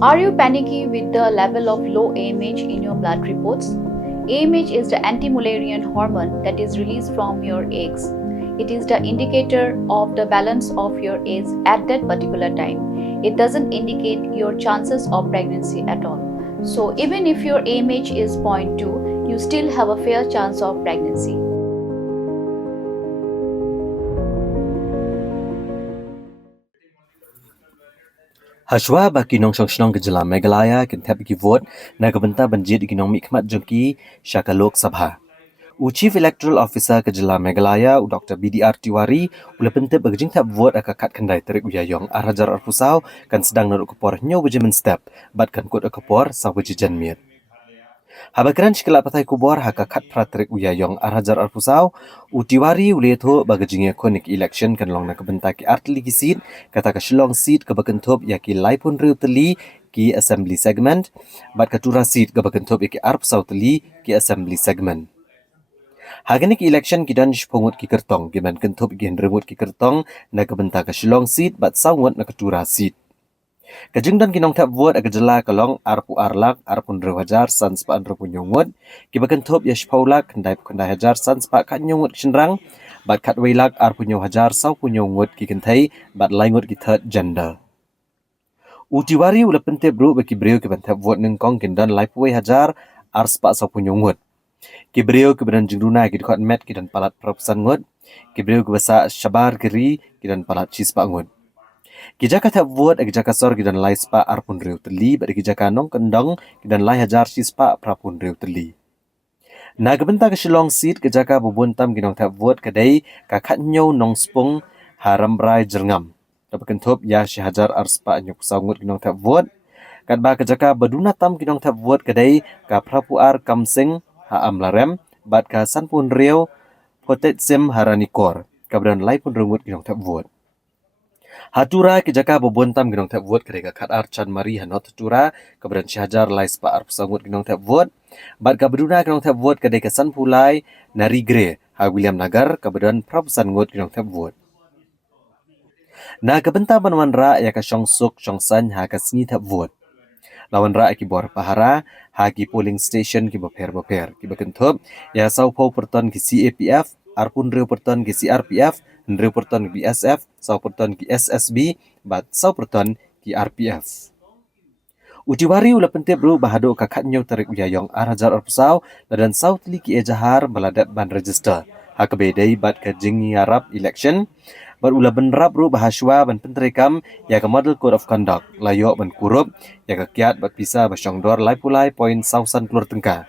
Are you panicky with the level of low AMH in your blood reports? AMH is the anti-Mullerian hormone that is released from your eggs. It is the indicator of the balance of your eggs at that particular time. It doesn't indicate your chances of pregnancy at all. So even if your AMH is zero point 0.2, you still have a fair chance of pregnancy. Hashwa baki nong shnong ke jela Meghalaya Nongthep ki vote na bynta banjit ki nong mikmat jongki Shakalok Sabha. Chief Electoral Officer ke jela Meghalaya Dr. BDR Tiwari ula pentep bagajing tap vote akakat kendai terik uyayong arajar arpusau kan sedang naruk kepor nyo bejemen step bat kan kut kepor saw bejejan mir. Habakran shikala patai kubor hakakat pratrik uyayong arajar arpusau Tiwari uletho bagajing konik election kan long na kebenta ki artli ki seat kata ka shillong seat ke bakentop ya ki laipun riu teli ki assembly segment bat katura seat ke bakentop ya ki arpusau teli ki assembly segment. Haganik election kidan shpongut ki kertong giman kentop gi hendremut ki kertong na kebenta ka shillong seat bat sawngut na katura seat. Kajingdan kinong tap vote agajala kalong arpu arlak arpun rewajar sans pa andro punyongut kibakan top yash paulak kendai hajar sans pa kat nyongut shenrang bat kat wailak arpunyo hajar sau punyongut ki kentai bat laingut ki third gender. Utiwari ula pente bro baki breu ki bantap vote nengkong kindan laipway hajar arspa sau punyongut. Kibreu keberan jingruna ki dikot met kidan palat propesan ngut kibreu kebasa shabar geri kidan palat chispa ngut. Kijaka tap vote kijaka sor kidan lai spa arpun riu teli bagi kijaka nong kendong kidan lai hajar sispa prapun riu teli. Nagbenta ke Shillong seat kijaka bubuntam ginong tap vote kadai kakat nyo nong spung haram rai jerngam. Tapakan top ya hajar arspa nyok sangut ginong tap vote. Kat ba kijaka baduna tam ginong tap vote kadai ka prapu ar kamsing ha amlarem bat ka sanpun riu potet sim haranikor kabran lai pun rungut ginong tap vote. Hatura kijaka bobontam ginong tap vote kerega kat archan mari hanot hatura keberan syahajar lai spa arp sangut ginong tap vote bat kabeduna ginong tap vote kedai kesan pulai nari gre ha William Nagar keberan prapusan ngut ginong tap vote. Na kebenta banwan ra ya ka suk san ha ka singi tap vote. Lawan ra ki bor pahara ha ki polling station ki baper ki bakentop ya sau pau perton ki CAPF arpun reu perton ki CRPF Ndreu perton ki BSF, sau perton ki SSB, bat sau perton ki RPF. Utiwari ula pente bro bahado kakat nyau tarik uyayong arajar arpusau dan sau teli ki ejahar baladat ban register. Hakabedai bat ke jingi arab election, bat ula benrap bro bahaswa ban penterekam ya ke model code of conduct, layok ban kurup ya ke kiat bat bisa basyongdor lai pulai poin sausan keluar tengka.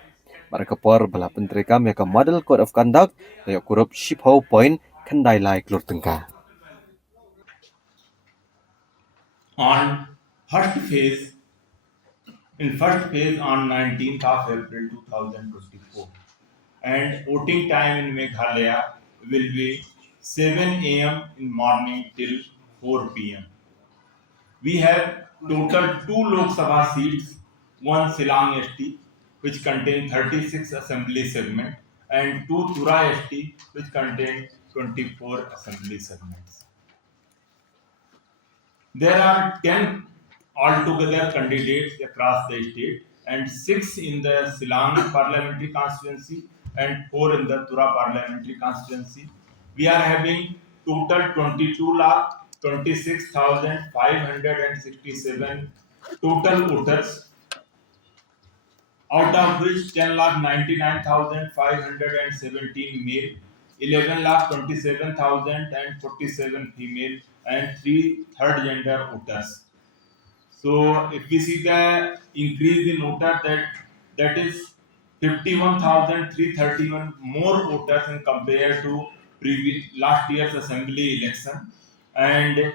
Bat kepor bala penterekam ya ke model code of conduct, layok kurup shipho point kendai lai keluar tengka. on first phase first phase on 19th of April 2024, and voting time in Meghalaya will be 7 a.m. in morning till 4 p.m. We have total 2 Lok Sabha seats, one Silang ST, which contain 36 assembly segments, and two Tura ST, which contain 24 assembly segments. There are 10 altogether candidates across the state, and 6 in the Silang parliamentary constituency and 4 in the Tura parliamentary constituency. We are having total 22 lakh 26,567 total voters, out of which 10 lakh 99,517 male, 11 lakh 27,047 female, and 3 third gender voters. So if we see the increase in voter, that is 51,331 more voters in compared to previous last year's assembly election, and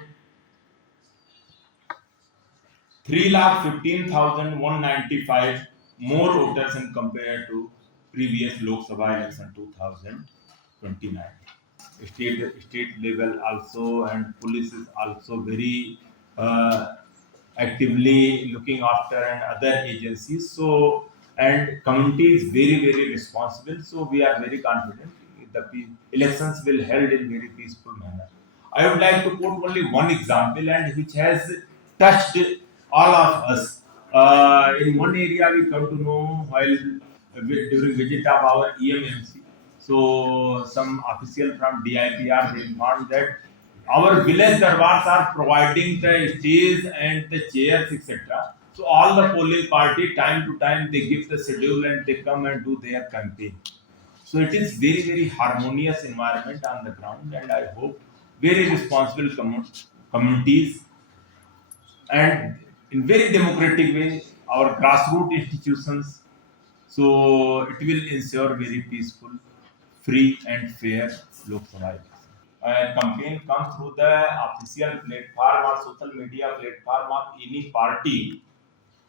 3,15,195 more voters in compared to previous Lok Sabha election 2029. State level also, and police is also very actively looking after, and other agencies. So, and community is very responsible. So we are very confident the elections will held in very peaceful manner. I would like to quote only one example, and which has touched all of us. In one area, we come to know while during visit of our EMMC. So some official from DIPR they informed that our village darbars are providing the stage and the chairs, etc. So all the polling party time to time they give the schedule and they come and do their campaign. So it is very harmonious environment on the ground, and I hope very responsible communities and in very democratic way our grassroots institutions. So it will ensure very peaceful, free and fair Lok Sabha election. Campaign comes through the official platform or social media platform of any party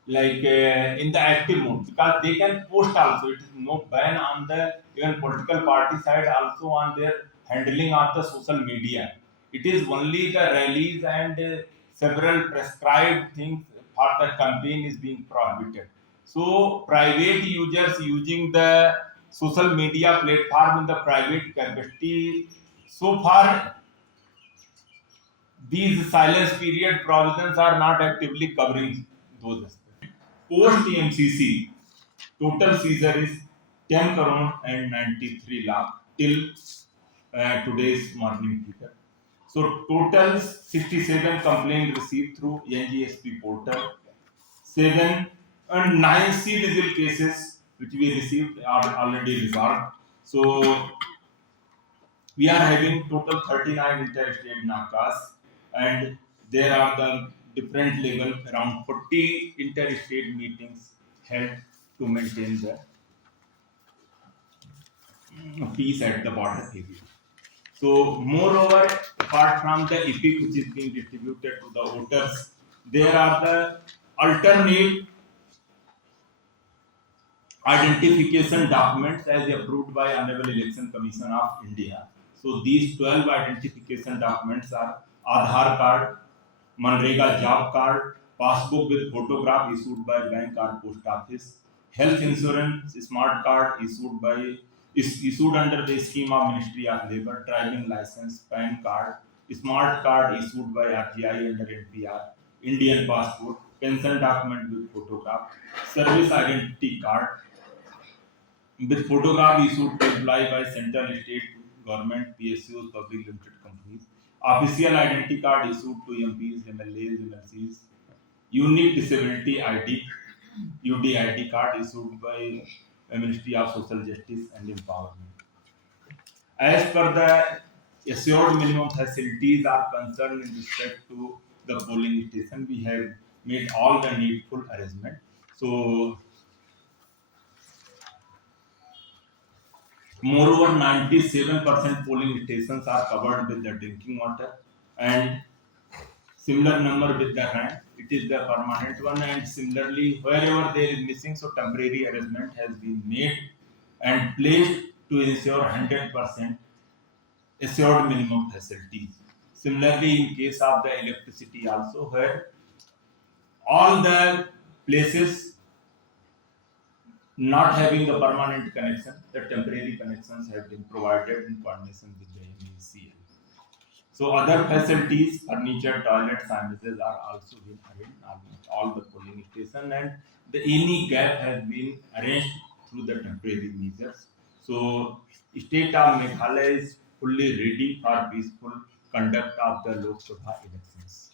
like in the active mode because they can post also. It is no ban on the even political party side also on their handling of the social media. It is only the rallies and several prescribed things for the campaign is being prohibited. So private users using the social media platform in the private capacity, so far these silence period provisions are not actively covering those aspects. Post MCC, total seizure is 10 crore and 93 lakh till today's morning figure. So total 67 complaints received through NGSP portal, 7 and 9 civil cases which we received are already resolved. So we are having total 39 interstate nakas, and there are the different level around 40 interstate meetings held to maintain the peace at the border area. So, moreover, apart from the EPIC which is being distributed to the voters, there are the alternate identification documents as approved by Honorable Election Commission of India. So these 12 identification documents are Aadhaar card, Manrega job card, passbook with photograph issued by bank or post office, health insurance smart card is issued under the scheme of Ministry of Labour, driving license, PAN card, smart card issued by RTI under NPR, Indian passport, pension document with photograph, service identity card, with photograph issued to employee by central state government, PSUs, public limited companies. Official identity card issued to MPs, MLAs, MLCs. Unique disability ID, UDID card issued by Ministry of Social Justice and Empowerment. As per the assured minimum facilities are concerned in respect to the polling station, we have made all the needful arrangement. So moreover, 97% polling stations are covered with the drinking water, and similar number with the hand. It is the permanent one, and similarly, wherever there is missing, so temporary arrangement has been made and placed to ensure 100% assured minimum facilities. Similarly, in case of the electricity, also where all the places not having the permanent connection, the temporary connections have been provided in coordination with the MECL. So other facilities, furniture, toilet, sanitation are also been arranged almost all the polling station, and the any gap has been arranged through the temporary measures. So state of Meghalaya is fully ready for peaceful conduct of the Lok Sabha elections.